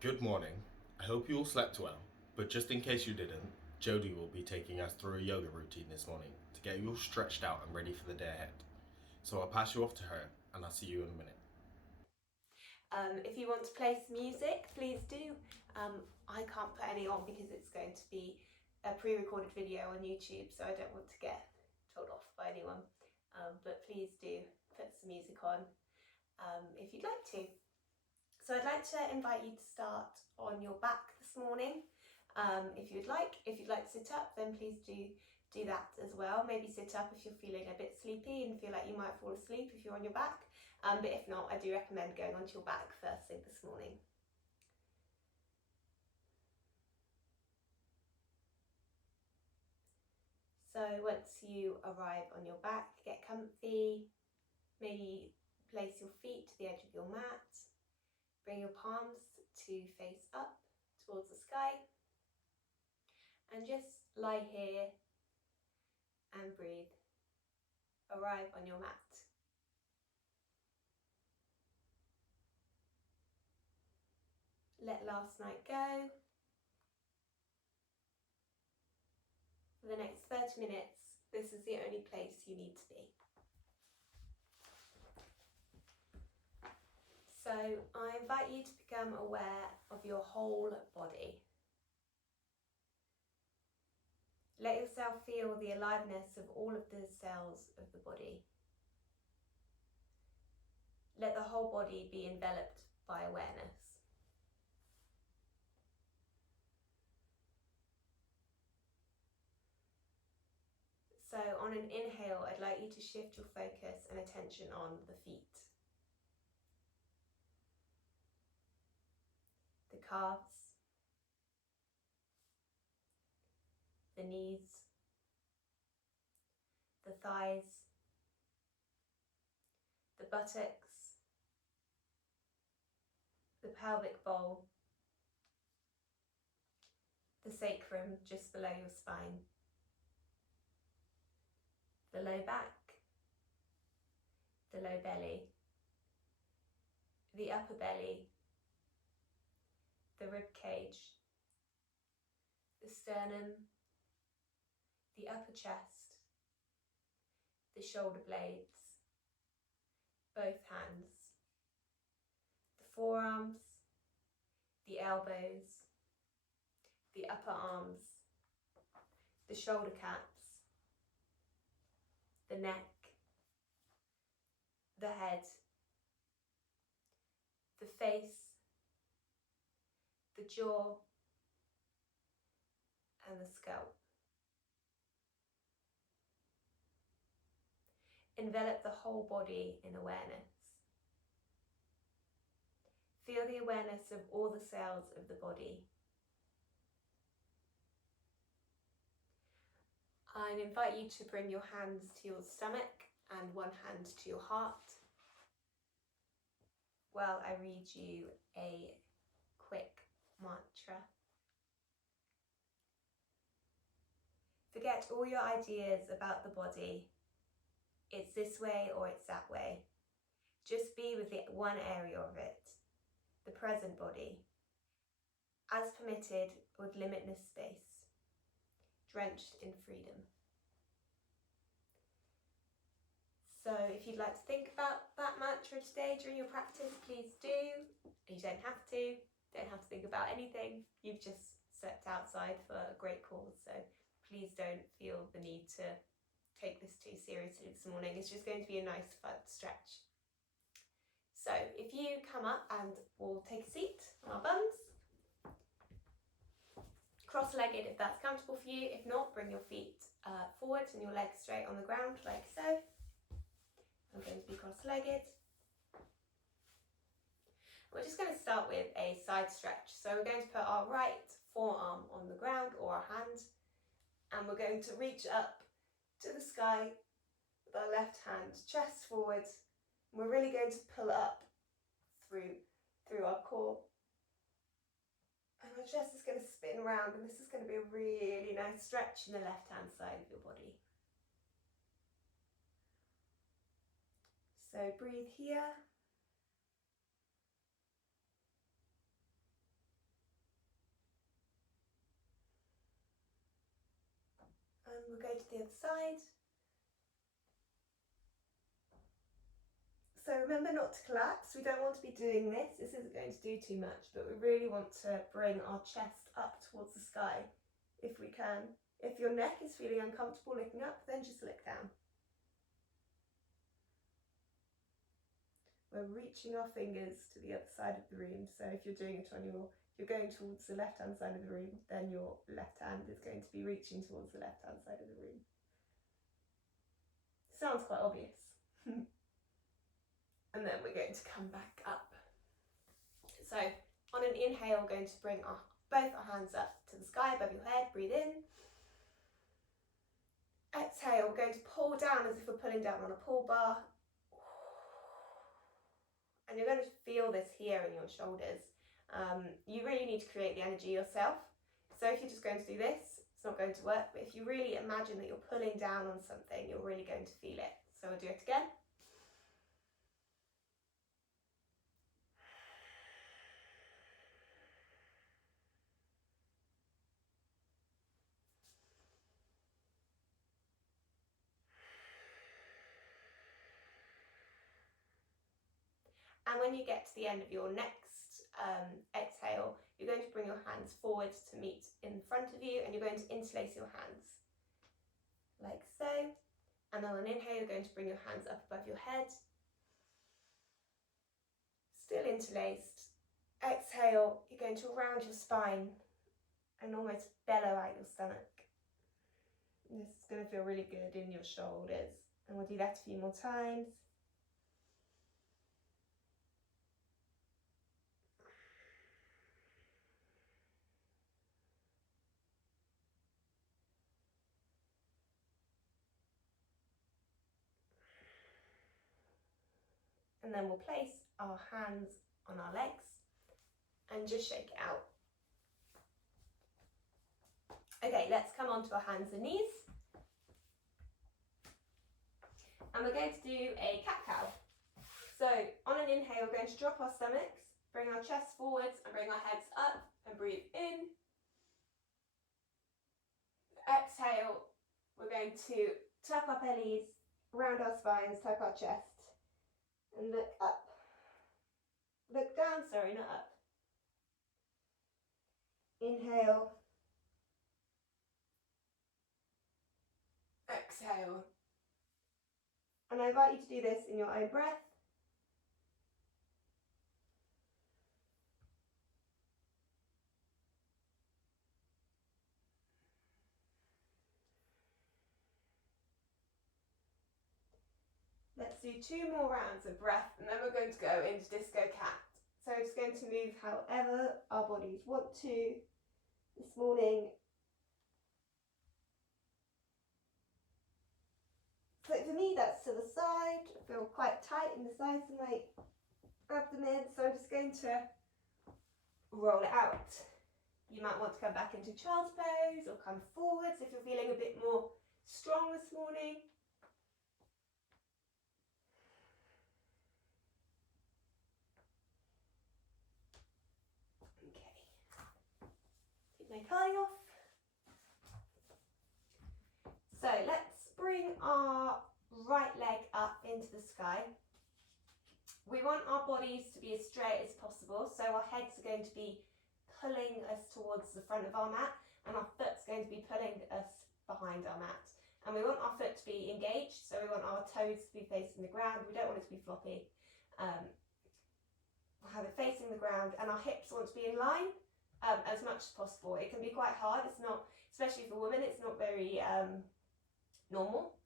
Good morning. I hope you all slept well, but just in case you didn't, Jodie will be taking us through a yoga routine this morning to get you all stretched out and ready for the day ahead. So I'll pass you off to her and I'll see you in a minute. If you want to play some music, please do. I can't put any on because it's going to be a pre-recorded video on YouTube, so I don't want to get told off by anyone. But please do put some music on if you'd like to. So I'd like to invite you to start on your back this morning. If you'd like to sit up, then please do that as well. Maybe sit up if you're feeling a bit sleepy and feel like you might fall asleep if you're on your back. But if not, I do recommend going onto your back first thing this morning. So once you arrive on your back, get comfy, maybe place your feet to the edge of your mat, bring your palms to face up towards the sky, and just lie here and breathe. Arrive on your mat. Let last night go. For the next 30 minutes, this is the only place you need to be. So I invite you to become aware of your whole body. Let yourself feel the aliveness of all of the cells of the body. Let the whole body be enveloped by awareness. So on an inhale, I'd like you to shift your focus and attention on the feet, the calves, the knees, the thighs, the buttocks, the pelvic bowl, the sacrum just below your spine, the low back, the low belly, the upper belly, the rib cage, the sternum, the upper chest, the shoulder blades, both hands, the forearms, the elbows, the upper arms, the shoulder caps, the neck, the head, the face, the jaw, and the scalp. Envelop the whole body in awareness. Feel the awareness of all the cells of the body. I invite you to bring your hands to your stomach and one hand to your heart while I read you a quick mantra. Forget all your ideas about the body. It's this way or it's that way. Just be with the one area of it, the present body, as permitted with limitless space, drenched in freedom. So if you'd like to think about that mantra today during your practice, please do. You don't have to think about anything. You've just stepped outside for a great cause, so please don't feel the need to take this too seriously this morning. It's just going to be a nice fun stretch. So if you come up and we'll take a seat on our buns, cross-legged if that's comfortable for you. If not, bring your feet forward and your legs straight on the ground like so. I'm going to be cross-legged. We're just going to start with a side stretch. So we're going to put our right forearm on the ground or our hand, and we're going to reach up to the sky with our left hand, chest forward. We're really going to pull up through our core. And our chest is going to spin round, and this is going to be a really nice stretch in the left hand side of your body. So breathe here. And we'll go to the other side. So remember not to collapse. We don't want to be doing this. This isn't going to do too much, but we really want to bring our chest up towards the sky if we can. If your neck is feeling uncomfortable looking up, then just look down. We're reaching our fingers to the other side of the room. So if you're doing it on if you're going towards the left-hand side of the room, then your left hand is going to be reaching towards the left-hand side of the room. Sounds quite obvious. And then we're going to come back up. So on an inhale, we're going to bring both our hands up to the sky above your head. Breathe in. Exhale, we're going to pull down as if we're pulling down on a pull bar. And you're going to feel this here in your shoulders. You really need to create the energy yourself. So if you're just going to do this, it's not going to work. But if you really imagine that you're pulling down on something, you're really going to feel it. So we'll do it again. And when you get to the end of your next exhale, you're going to bring your hands forward to meet in front of you, and you're going to interlace your hands like so. And then on an inhale, you're going to bring your hands up above your head, still interlaced. Exhale, you're going to round your spine and almost bellow out your stomach. This is going to feel really good in your shoulders, and we'll do that a few more times. And then we'll place our hands on our legs and just shake it out. Okay, let's come onto our hands and knees. And we're going to do a cat-cow. So on an inhale, we're going to drop our stomachs, bring our chest forwards and bring our heads up and breathe in. Exhale, we're going to tuck our bellies, round our spines, tuck our chest. And look up. Look down, sorry, not up. Inhale. Exhale. And I invite you to do this in your own breath. Let's do 2 more rounds of breath, and then we're going to go into Disco Cat. So just going to move however our bodies want to this morning. So for me, that's to the side. I feel quite tight in the sides of my abdomen, so I'm just going to roll it out. You might want to come back into child's pose or come forwards if you're feeling a bit more strong this morning. My cardi off. So let's bring our right leg up into the sky. We want our bodies to be as straight as possible, so our heads are going to be pulling us towards the front of our mat, and our foot's going to be pulling us behind our mat. And we want our foot to be engaged, so we want our toes to be facing the ground. We don't want it to be floppy. We'll have it facing the ground, and our hips want to be in line. As much as possible. It can be quite hard. It's not, especially for women, it's not very normal,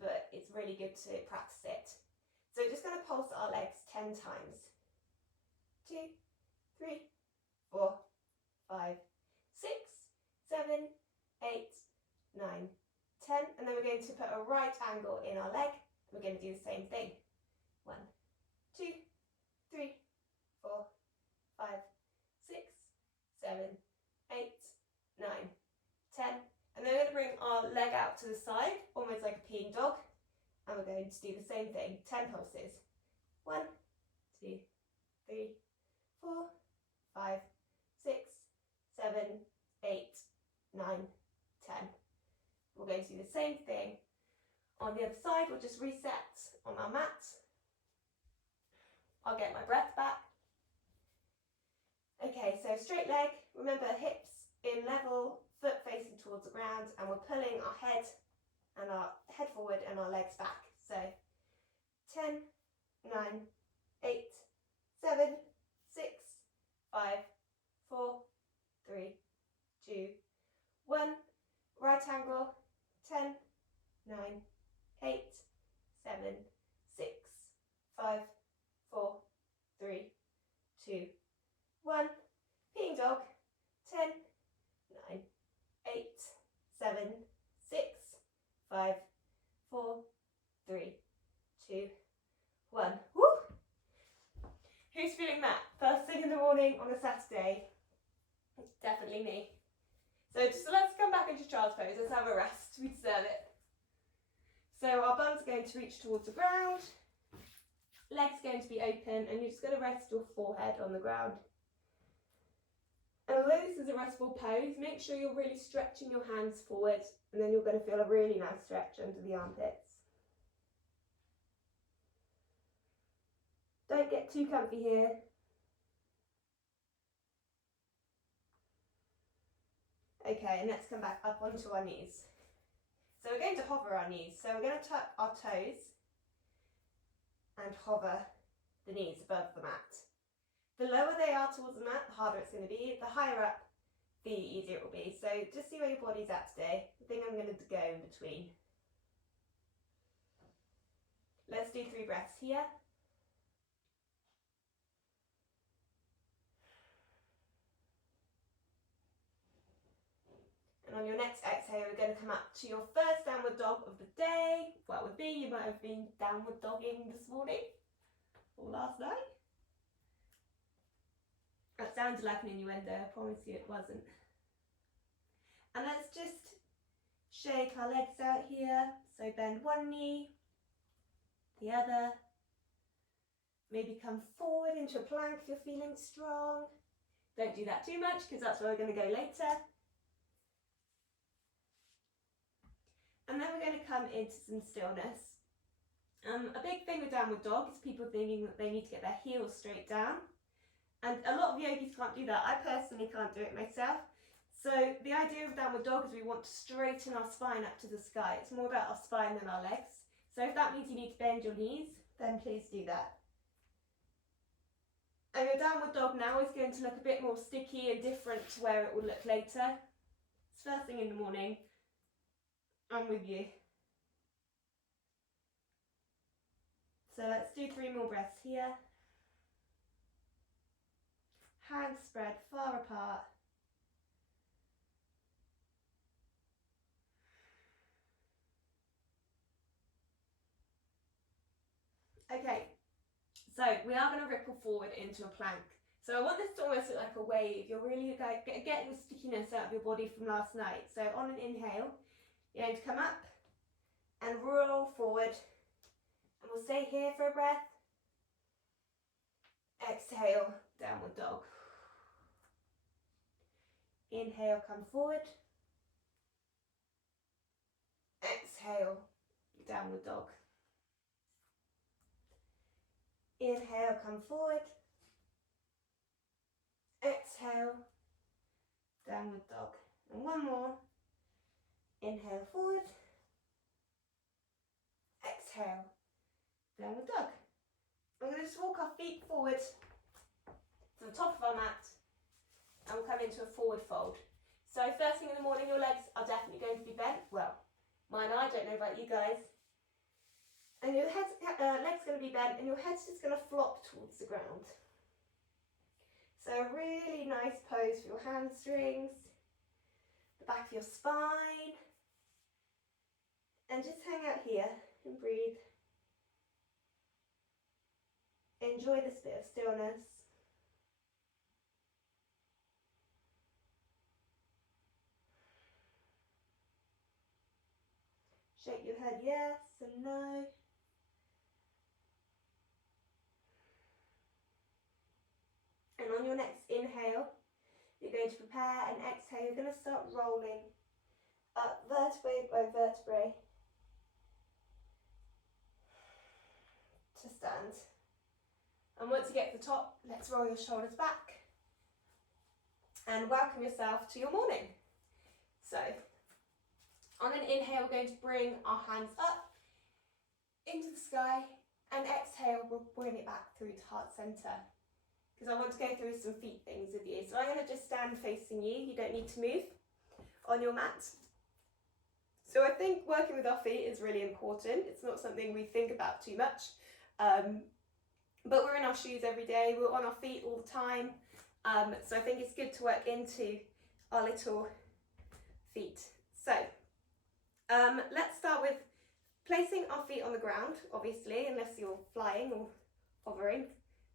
but it's really good to practice it. So we're just going to pulse our legs 10 times. 2, 3, 4, 5, 6, 7, 8, 9, 10. And then we're going to put a right angle in our leg. We're going to do the same thing. 1, 2, 3, 4, 5, 6, 7, 8, 9, 10. And then we're going to bring our leg out to the side, almost like a peeing dog. And we're going to do the same thing, 10 pulses. 1, 2, 3, 4, 5, 6, 7, 8, 9, 10. same thing on the other side. We'll just reset on our mat. I'll get my breath back. Okay, so straight leg, remember hips in level, foot facing towards the ground, and we're pulling our head forward and our legs back. So 10, 9, 8, 7, 6, 5, 4, 3, 2, 1. Right angle, 10, 9, 8, 7, 6, 5, 4, 3, 2, 1. Peeing dog, 10, 9, 8, 7, 6, 5, 4, 3, 2, 1. Woo! Who's feeling that? First thing in the morning on a Saturday? Definitely me. So let's come back into child's pose. Let's have a rest. We deserve it. So our bum's going to reach towards the ground. Legs going to be open, and you're just going to rest your forehead on the ground. And although this is a restful pose, make sure you're really stretching your hands forward, and then you're going to feel a really nice stretch under the armpits. Don't get too comfy here. Okay, and let's come back up onto our knees. So we're going to hover our knees. So we're going to tuck our toes and hover the knees above the mat. The lower they are towards the mat, the harder it's going to be. The higher up, the easier it will be. So just see where your body's at today. I think I'm going to go in between. Let's do 3 breaths here. And on your next exhale, we're going to come up to your first downward dog of the day. Well, with me, you might have been downward dogging this morning or last night. That sounded like an innuendo, I promise you it wasn't. And let's just shake our legs out here. So bend one knee, the other. Maybe come forward into a plank if you're feeling strong. Don't do that too much because that's where we're going to go later. And then we're going to come into some stillness. A big thing with downward dog is people thinking that they need to get their heels straight down. And a lot of yogis can't do that. I personally can't do it myself. So the idea of downward dog is we want to straighten our spine up to the sky. It's more about our spine than our legs. So if that means you need to bend your knees, then please do that. And your downward dog now is going to look a bit more sticky and different to where it will look later. It's first thing in the morning. I'm with you. So let's do 3 more breaths here. Hands spread far apart. Okay, so we are going to ripple forward into a plank. So I want this to almost look like a wave. You're really getting the stickiness out of your body from last night. So on an inhale, you're going to come up and roll forward. And we'll stay here for a breath. Exhale, downward dog. Inhale, come forward. Exhale, downward dog. Inhale, come forward. Exhale, downward dog. And one more. Inhale, forward. Exhale, downward dog. We're going to just walk our feet forward to the top of our mat and we'll come into a forward fold. So first thing in the morning, your legs are definitely going to be bent. Well, mine are, I don't know about you guys. And your leg's going to be bent and your head's just going to flop towards the ground. So a really nice pose for your hamstrings, the back of your spine. And just hang out here and breathe. Enjoy this bit of stillness. Shake your head yes and no. And on your next inhale, you're going to prepare and exhale. You're going to start rolling up vertebrae by vertebrae to stand. And once you get to the top, let's roll your shoulders back and welcome yourself to your morning. So, on an inhale, we're going to bring our hands up into the sky, and exhale, we'll bring it back through to heart center. Because I want to go through some feet things with you. So I'm going to just stand facing you. You don't need to move on your mat. So I think working with our feet is really important. It's not something we think about too much. But we're in our shoes every day. We're on our feet all the time. So I think it's good to work into our little feet. So let's start with placing our feet on the ground, obviously, unless you're flying or hovering.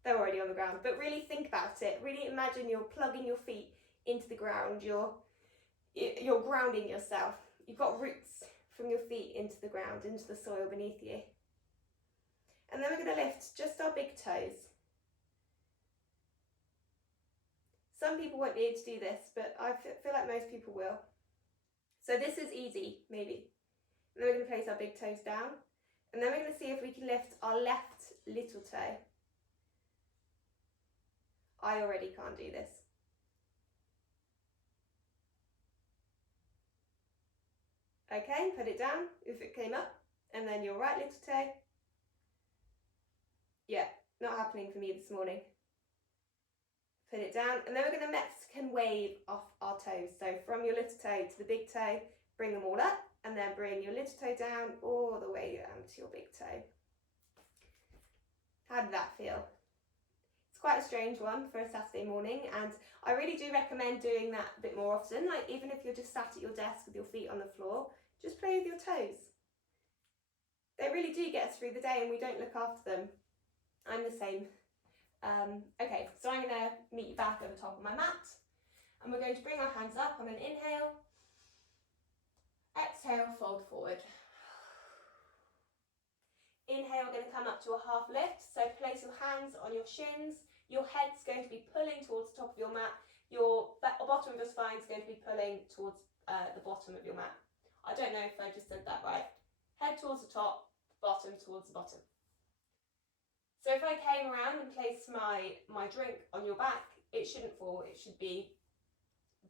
They're already on the ground, but really think about it. Really imagine you're plugging your feet into the ground. You're grounding yourself. You've got roots from your feet into the ground, into the soil beneath you. And then we're going to lift just our big toes. Some people won't be able to do this, but I feel like most people will. So this is easy, maybe. And then we're going to place our big toes down. And then we're going to see if we can lift our left little toe. I already can't do this. Okay, put it down if it came up. And then your right little toe. Yeah, not happening for me this morning. Put it down, and then we're going to Mexican wave off our toes. So from your little toe to the big toe, bring them all up, and then bring your little toe down all the way down to your big toe. How did that feel? It's quite a strange one for a Saturday morning, and I really do recommend doing that a bit more often. Like even if you're just sat at your desk with your feet on the floor, just play with your toes. They really do get us through the day, and we don't look after them. I'm the same. Okay, so I'm going to meet you back at the top of my mat, and we're going to bring our hands up on an inhale. Exhale, fold forward. Inhale, we're going to come up to a half lift, so place your hands on your shins. Your head's going to be pulling towards the top of your mat. Your bottom of your spine is going to be pulling towards the bottom of your mat. I don't know if I just said that right. Head towards the top, bottom towards the bottom. So if I came around and placed my drink on your back, it shouldn't fall, it should be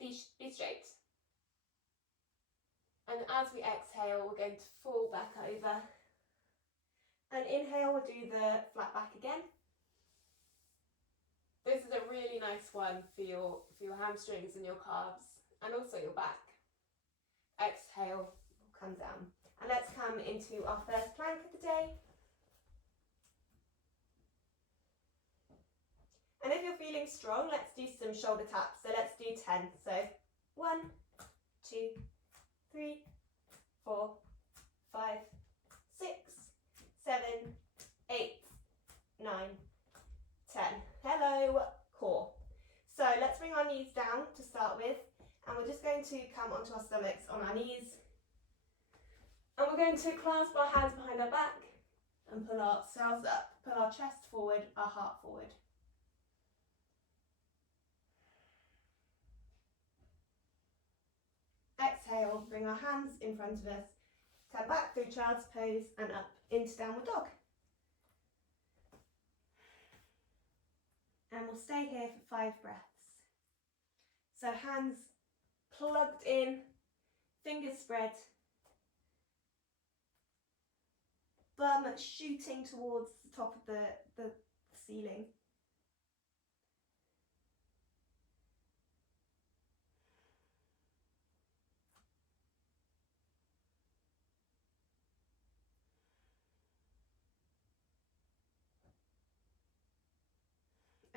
V-shaped. And as we exhale, we're going to fall back over. And inhale, we'll do the flat back again. This is a really nice one for your hamstrings and your calves, and also your back. Exhale, we'll come down. And let's come into our first plank of the day. And if you're feeling strong, let's do some shoulder taps. So let's do 10. So 1, 2, 3, 4, 5, 6, 7, 8, 9, 10. Hello, core. So let's bring our knees down to start with. And we're just going to come onto our stomachs on our knees. And we're going to clasp our hands behind our back and pull ourselves up. Pull our chest forward, our heart forward. Exhale, bring our hands in front of us, come back through child's pose and up into downward dog. And we'll stay here for 5 breaths. So hands plugged in, fingers spread, bum shooting towards the top of the ceiling.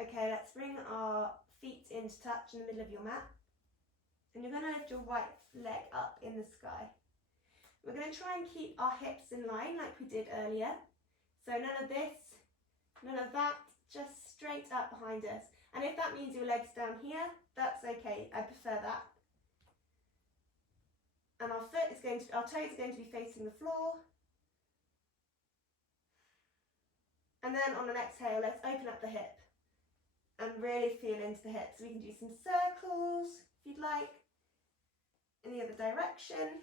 Okay, let's bring our feet into touch in the middle of your mat. And you're going to lift your right leg up in the sky. We're going to try and keep our hips in line like we did earlier. So none of this, none of that, just straight up behind us. And if that means your legs down here, that's okay. I prefer that. And our toes are going to be facing the floor. And then on an exhale, let's open up the hip and really feel into the hips. We can do some circles if you'd like. in the other direction.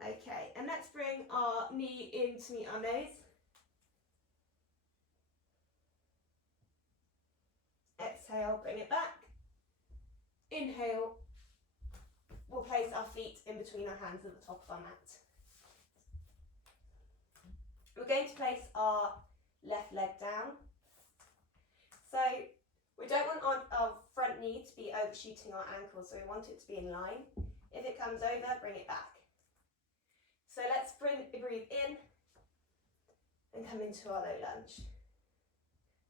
Okay, and let's bring our knee in to meet our nose. Exhale, bring it back. Inhale, we'll place our feet in between our hands at the top of our mat. We're going to place our left leg down. So we don't want our front knee to be overshooting our ankle, so we want it to be in line. If it comes over, bring it back. So let's breathe in and come into our low lunge.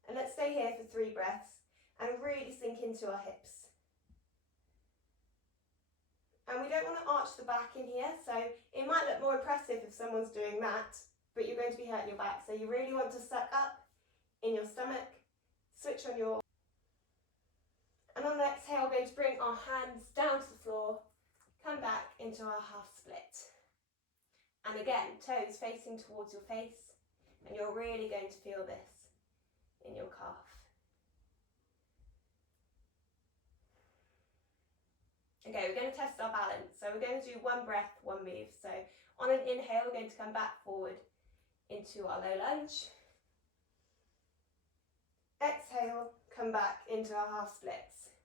And let's stay here for 3 breaths and really sink into our hips. And we don't want to arch the back in here, so it might look more impressive if someone's doing that, but you're going to be hurting your back. So you really want to suck up in your stomach, switch on your... And on the exhale, we're going to bring our hands down to the floor, come back into our half split. And again, toes facing towards your face, and you're really going to feel this in your calf. Okay, we're going to test our balance. So we're going to do 1 breath, 1 move. So on an inhale, we're going to come back forward into our low lunge. Exhale, come back into our half splits.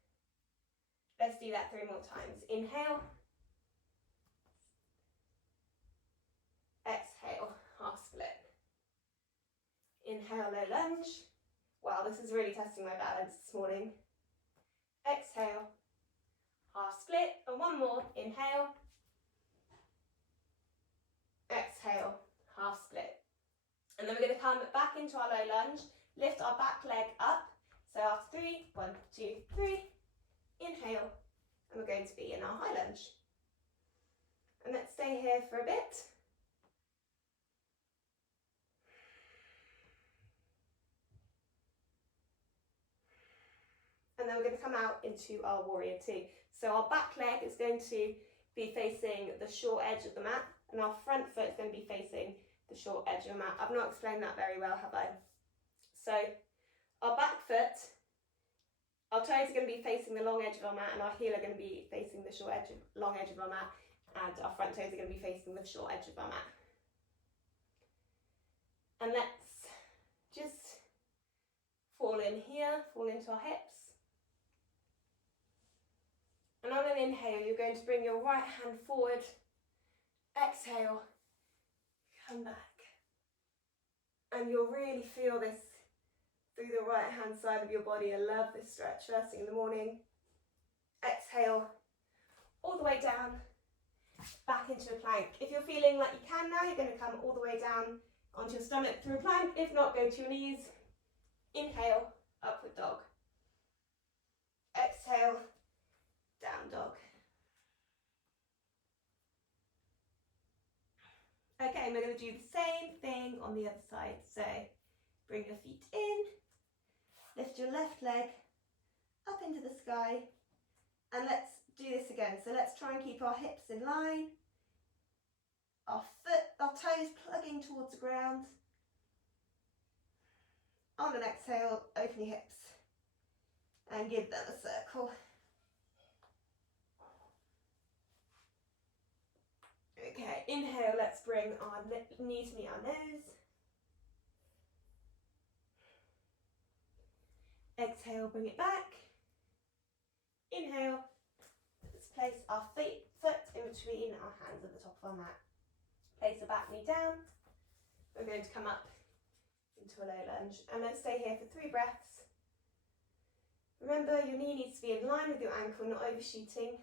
Let's do that 3 more times. Inhale. Exhale, half split. Inhale, low lunge. Wow, this is really testing my balance this morning. Exhale, half split, and 1 more. Inhale. Exhale, half split. And then we're going to come back into our low lunge, lift our back leg up. So after 3, 1, 2, 3, inhale, and we're going to be in our high lunge. And let's stay here for a bit. And then we're going to come out into our warrior 2. So our back leg is going to be facing the short edge of the mat, and our front foot is going to be facing the short edge of the mat. I've not explained that very well, have I? So our back foot, our toes are going to be facing the long edge of our mat, and our heel are going to be facing the long edge of our mat, and our front toes are going to be facing the short edge of our mat. And let's just fall in here, fall into our hips. And on an inhale, you're going to bring your right hand forward. Exhale, come back. And you'll really feel this through the right hand side of your body. I love this stretch first thing in the morning. Exhale, all the way down, back into a plank. If you're feeling like you can now, you're going to come all the way down onto your stomach through a plank. If not, go to your knees. Inhale, upward dog. Exhale, down dog. Okay, and we're going to do the same thing on the other side. So bring your feet in, lift your left leg up into the sky, and let's do this again. So let's try and keep our hips in line, our toes plugging towards the ground. On an exhale, open your hips and give them a circle. Okay, inhale, let's bring our knee to meet our nose. Exhale, bring it back. Inhale, let's place our foot in between our hands at the top of our mat. Place the back knee down. We're going to come up into a low lunge, and let's stay here for 3 breaths. Remember, your knee needs to be in line with your ankle, not overshooting.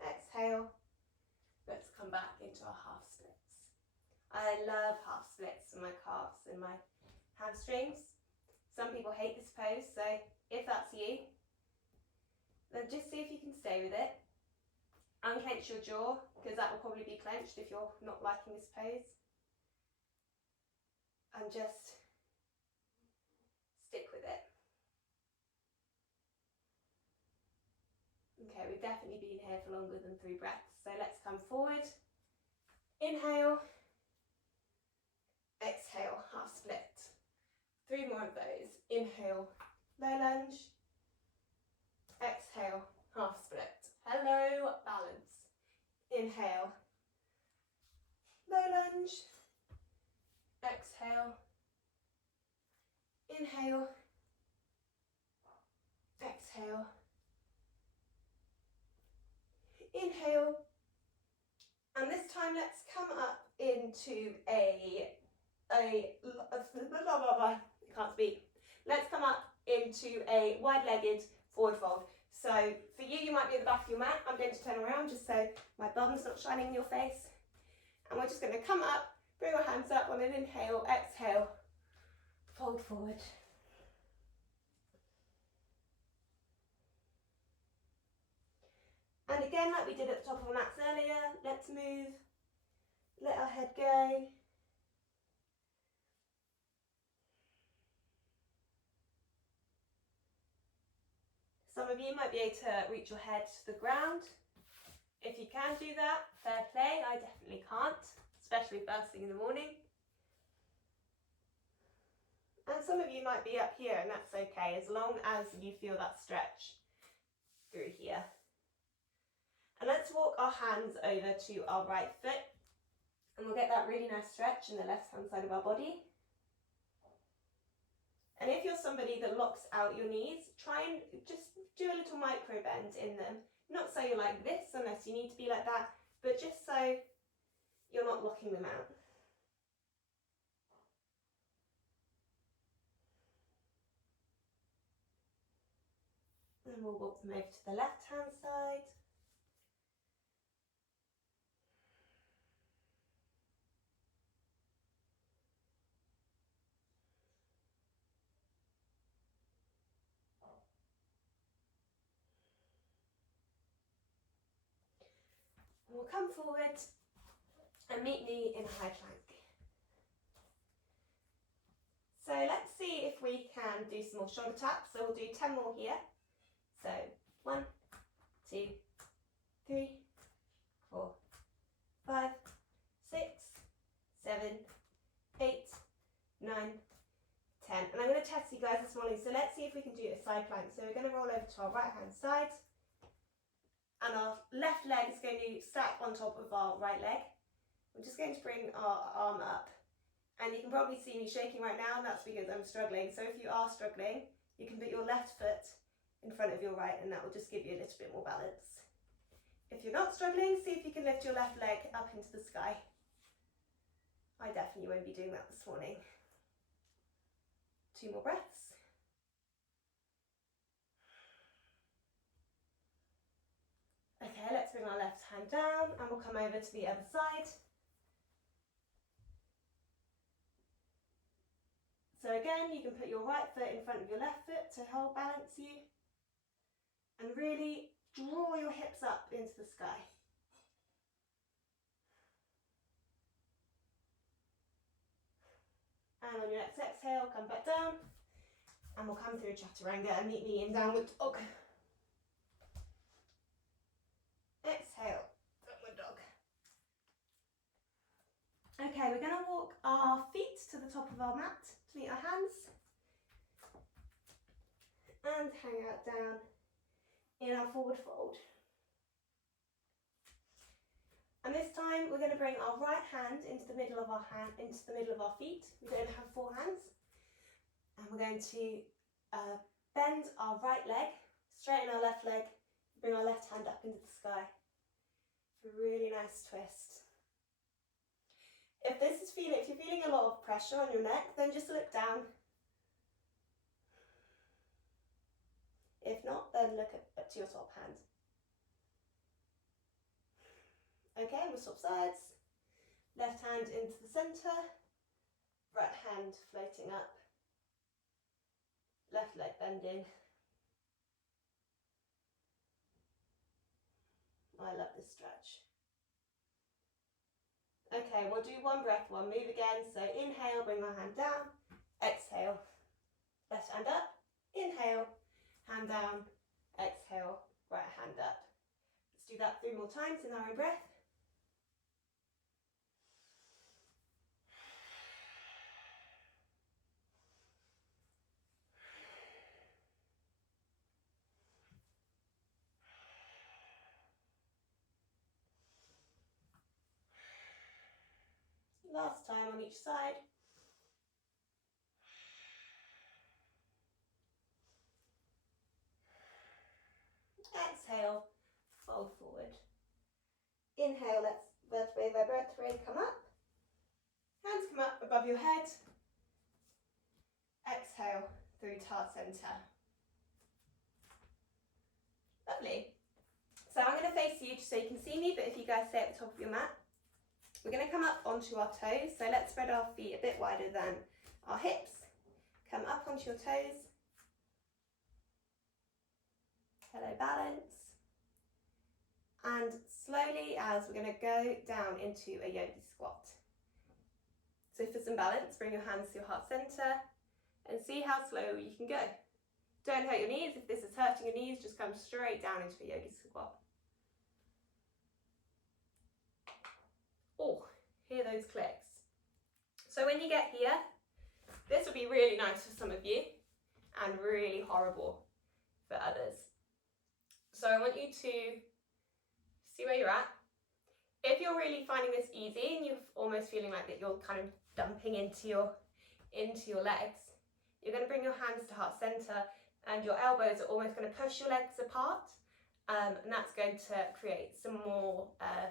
Exhale. Let's come back into our half splits. I love half splits for my calves and my hamstrings. Some people hate this pose, so if that's you, then just see if you can stay with it. Unclench your jaw, because that will probably be clenched if you're not liking this pose. And just stick with it. Okay, we've definitely been here for longer than 3 breaths, so let's come forward. Inhale. 3 more of those. Inhale, low lunge. Exhale, half split. Hello, balance. Inhale, low lunge. Exhale, inhale, exhale, inhale, and this time let's come up into can't speak. Let's come up into a wide-legged forward fold. So for you, you might be at the back of your mat. I'm going to turn around just so my bum's not shining in your face. And we're just going to come up, bring our hands up on an inhale, exhale, fold forward. And again, like we did at the top of our mats earlier, let's move, let our head go. Some of you might be able to reach your head to the ground. If you can do that, fair play. I definitely can't, especially first thing in the morning. And some of you might be up here, and that's okay, as long as you feel that stretch through here. And let's walk our hands over to our right foot, and we'll get that really nice stretch in the left-hand side of our body. And if you're somebody that locks out your knees, try and just do a little micro bend in them. Not so you're like this, unless you need to be like that, but just so you're not locking them out. And we'll walk them over to the left-hand side. We'll come forward and meet me in a high plank. So let's see if we can do some more shoulder taps. So we'll do 10 more here. So 1, 2, 3, 4, 5, 6, 7, 8, 9, 10. And I'm going to test you guys this morning. So let's see if we can do a side plank. So we're going to roll over to our right hand side. And our left leg is going to stack on top of our right leg. We're just going to bring our arm up. And you can probably see me shaking right now, and that's because I'm struggling. So if you are struggling, you can put your left foot in front of your right, and that will just give you a little bit more balance. If you're not struggling, see if you can lift your left leg up into the sky. I definitely won't be doing that this morning. 2 more breaths. Okay, let's bring our left hand down and we'll come over to the other side. So again, you can put your right foot in front of your left foot to help balance you. And really draw your hips up into the sky. And on your next exhale, come back down. And we'll come through Chaturanga and meet me in Downward Dog. Exhale, Downward Dog. Okay, we're going to walk our feet to the top of our mat to meet our hands. And hang out down in our forward fold. And this time we're going to bring our right hand into the middle of our feet. We don't have 4 hands. And we're going to bend our right leg, straighten our left leg, bring our left hand up into the sky. A really nice twist. If you're feeling a lot of pressure on your neck, then just look down. If not, then look up to your top hand. Okay, we'll swap sides. Left hand into the centre, right hand floating up, left leg bending. I love this stretch. Okay, we'll do 1 breath, 1 move again. So inhale, bring our hand down, exhale, left hand up, inhale, hand down, exhale, right hand up. Let's do that 3 more times in our own breath. Last time on each side. Exhale, fold forward. Inhale, let's vertebrae by vertebrae come up. Hands come up above your head. Exhale through to heart centre. Lovely. So I'm going to face you just so you can see me, but if you guys stay at the top of your mat, we're going to come up onto our toes. So let's spread our feet a bit wider than our hips. Come up onto your toes. Hello, balance. And slowly, as we're going to go down into a yogi squat. So for some balance, bring your hands to your heart centre and see how slow you can go. Don't hurt your knees. If this is hurting your knees, just come straight down into a yogi squat. Oh, hear those clicks. So when you get here, this will be really nice for some of you and really horrible for others. So I want you to see where you're at. If you're really finding this easy and you're almost feeling like that you're kind of dumping into your legs, you're going to bring your hands to heart centre and your elbows are almost going to push your legs apart, and that's going to create some more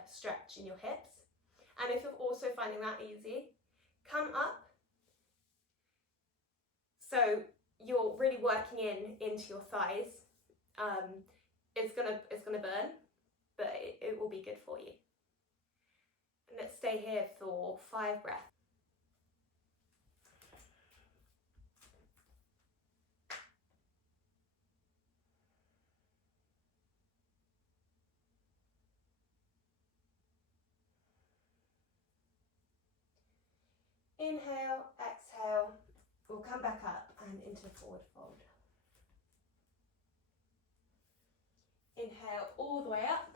stretch in your hips. And if you're also finding that easy, come up. So you're really working into your thighs. It's gonna burn, but it will be good for you. And let's stay here for 5 breaths. Inhale, exhale, we'll come back up and into forward fold. Inhale all the way up.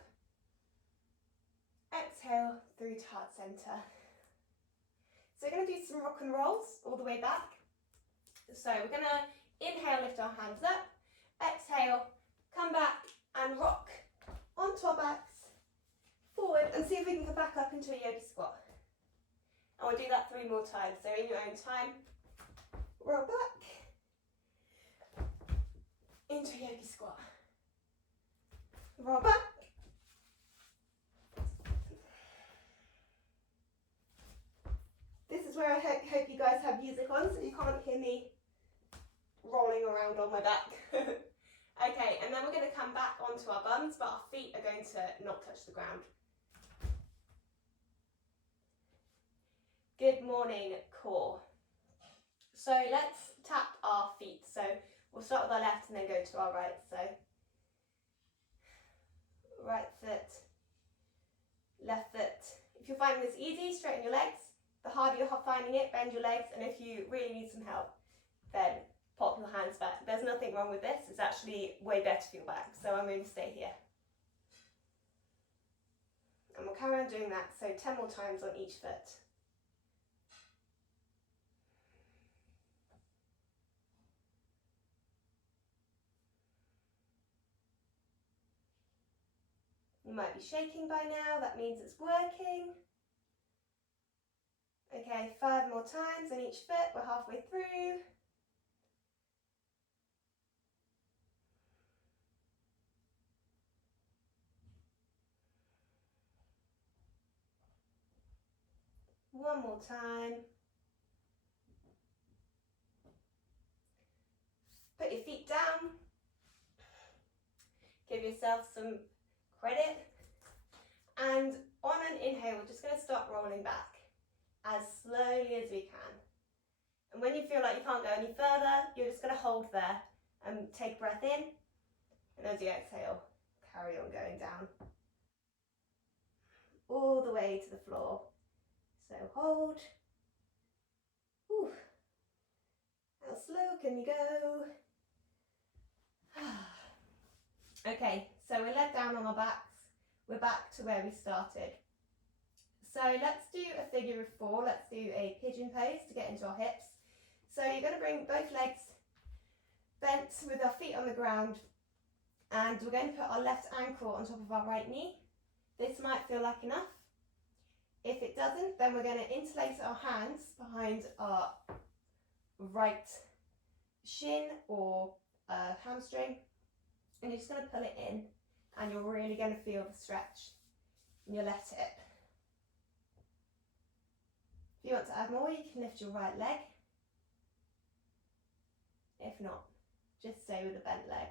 Exhale through to heart centre. So we're going to do some rock and rolls all the way back. So we're going to inhale, lift our hands up. Exhale, come back and rock onto our backs, forward, and see if we can come back up into a yogi squat. And we'll do that 3 more times. So in your own time, roll back into a yogi squat. Roll back. This is where I hope you guys have music on so you can't hear me rolling around on my back. Okay, and then we're going to come back onto our bums, but our feet are going to not touch the ground. Good morning, core. So let's tap our feet. So we'll start with our left and then go to our right. So right foot, left foot. If you're finding this easy, straighten your legs. The harder you're finding it, bend your legs. And if you really need some help, then pop your hands back. There's nothing wrong with this. It's actually way better for your back. So I'm going to stay here. And we'll carry on doing that. So 10 more times on each foot. You might be shaking by now, that means it's working. Okay, 5 more times on each foot, we're halfway through. One more time. Put your feet down. Give yourself some credit. And on an inhale, we're just going to start rolling back as slowly as we can. And when you feel like you can't go any further, you're just going to hold there and take a breath in. And as you exhale, carry on going down. All the way to the floor. So hold. Whew. How slow can you go? Okay, so we're let down on our backs. We're back to where we started. So let's do a figure of 4. Let's do a pigeon pose to get into our hips. So you're going to bring both legs bent with our feet on the ground, and we're going to put our left ankle on top of our right knee. This might feel like enough. If it doesn't, then we're going to interlace our hands behind our right shin or hamstring, and you're just going to pull it in, and you're really going to feel the stretch in your left hip. If you want to add more, you can lift your right leg. If not, just stay with the bent leg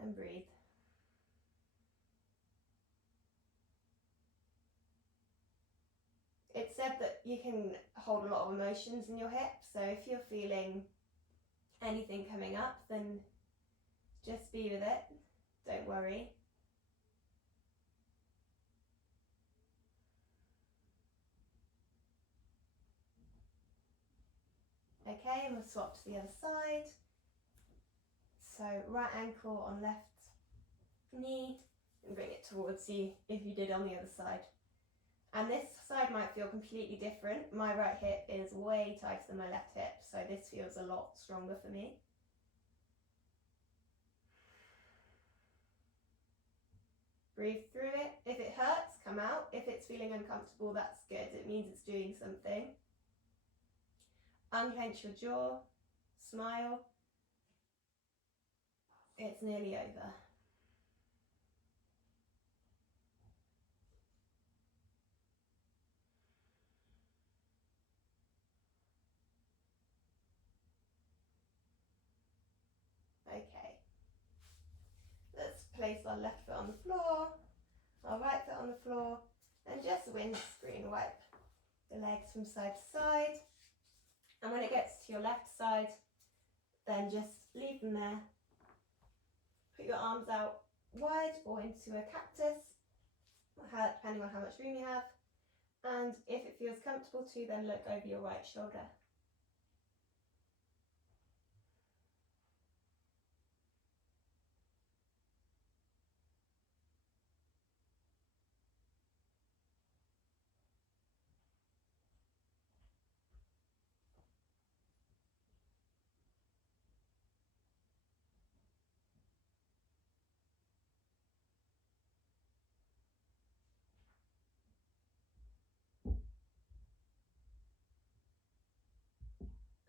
and breathe. It's said that you can hold a lot of emotions in your hips, so if you're feeling anything coming up, then just be with it, don't worry. Okay, and we'll swap to the other side. So right ankle on left knee, and bring it towards you if you did on the other side. And this side might feel completely different. My right hip is way tighter than my left hip, so this feels a lot stronger for me. Breathe through it. If it hurts, come out. If it's feeling uncomfortable, that's good. It means it's doing something. Unclench your jaw, smile. It's nearly over. Okay. Let's place our left foot on the floor, our right foot on the floor, and just windscreen wipe the legs from side to side. And when it gets to your left side, then just leave them there. Put your arms out wide or into a cactus, depending on how much room you have. And if it feels comfortable to, then look over your right shoulder.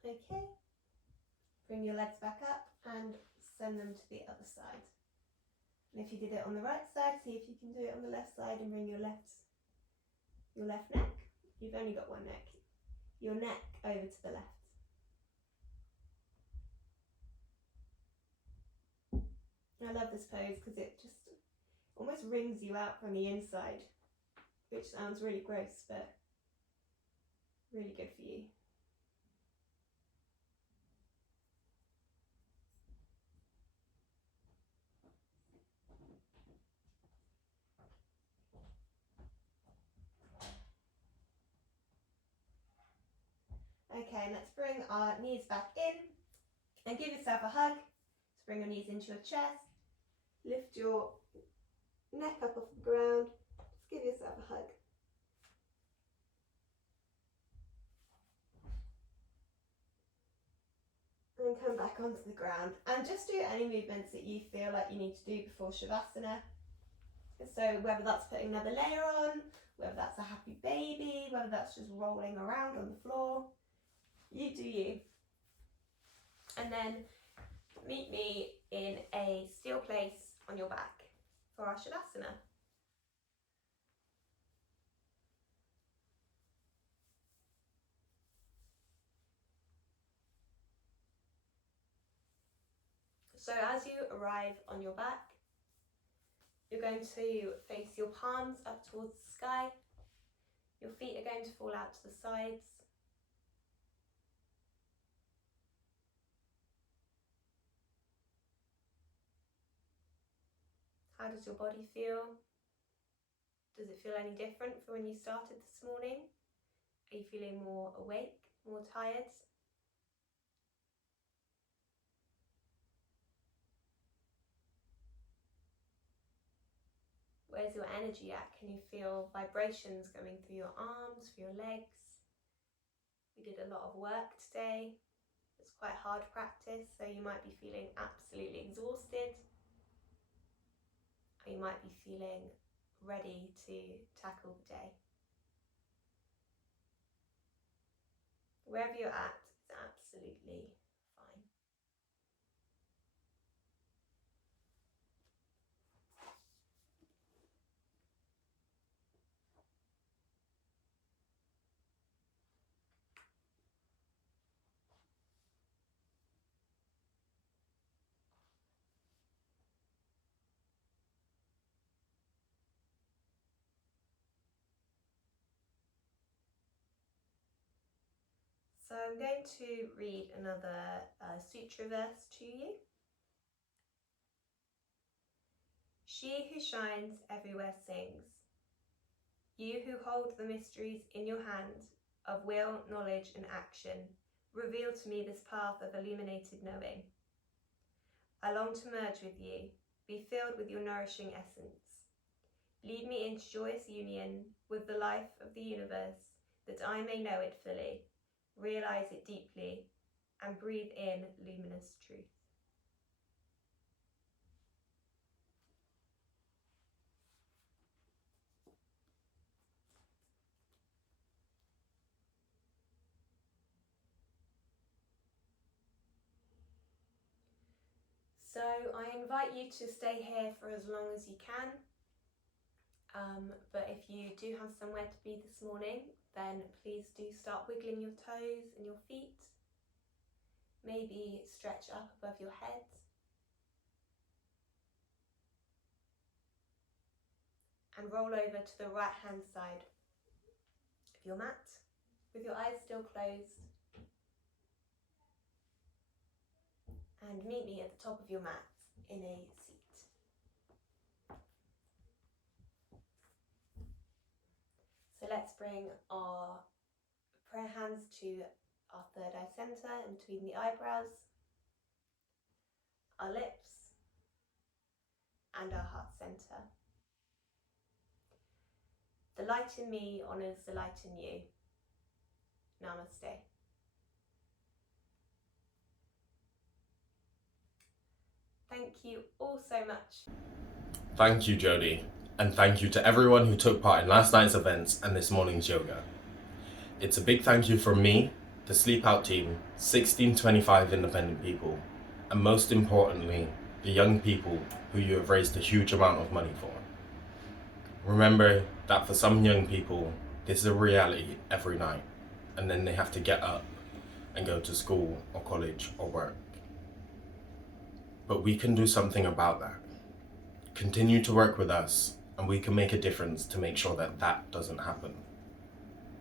Okay, bring your legs back up and send them to the other side. And if you did it on the right side, see if you can do it on the left side and bring your left neck. You've only got one neck. Your neck over to the left. I love this pose because it just almost wrings you out from the inside, which sounds really gross, but really good for you. Okay, let's bring our knees back in and give yourself a hug. So bring your knees into your chest, lift your neck up off the ground, just give yourself a hug. And come back onto the ground and just do any movements that you feel like you need to do before Shavasana. So whether that's putting another layer on, whether that's a happy baby, whether that's just rolling around on the floor, you do you. And then meet me in a still place on your back for our Shavasana. So as you arrive on your back, you're going to face your palms up towards the sky. Your feet are going to fall out to the sides. How does your body feel? Does it feel any different from when you started this morning? Are you feeling more awake, more tired? Where's your energy at? Can you feel vibrations going through your arms, through your legs? We did a lot of work today. It's quite hard practice, so you might be feeling absolutely exhausted. Or you might be feeling ready to tackle the day. Wherever you're at is absolutely fine. So I'm going to read another sutra verse to you. She who shines everywhere sings. You who hold the mysteries in your hand of will, knowledge, and action, reveal to me this path of illuminated knowing. I long to merge with you, be filled with your nourishing essence. Lead me into joyous union with the life of the universe, that I may know it fully, realize it deeply, and breathe in luminous truth. So I invite you to stay here for as long as you can. But if you do have somewhere to be this morning, then please do start wiggling your toes and your feet. Maybe stretch up above your head. And roll over to the right hand side of your mat with your eyes still closed. And meet me at the top of your mat in a seat. So let's bring our prayer hands to our third eye center in between the eyebrows, our lips, and our heart center. The light in me honors the light in you. Namaste. Thank you all so much. Thank you, Jodie, and thank you to everyone who took part in last night's events and this morning's yoga. It's a big thank you from me, the Sleep Out team, 1625 independent people, and most importantly, the young people who you have raised a huge amount of money for. Remember that for some young people, this is a reality every night, and then they have to get up and go to school or college or work. But we can do something about that. Continue to work with us, and we can make a difference to make sure that that doesn't happen.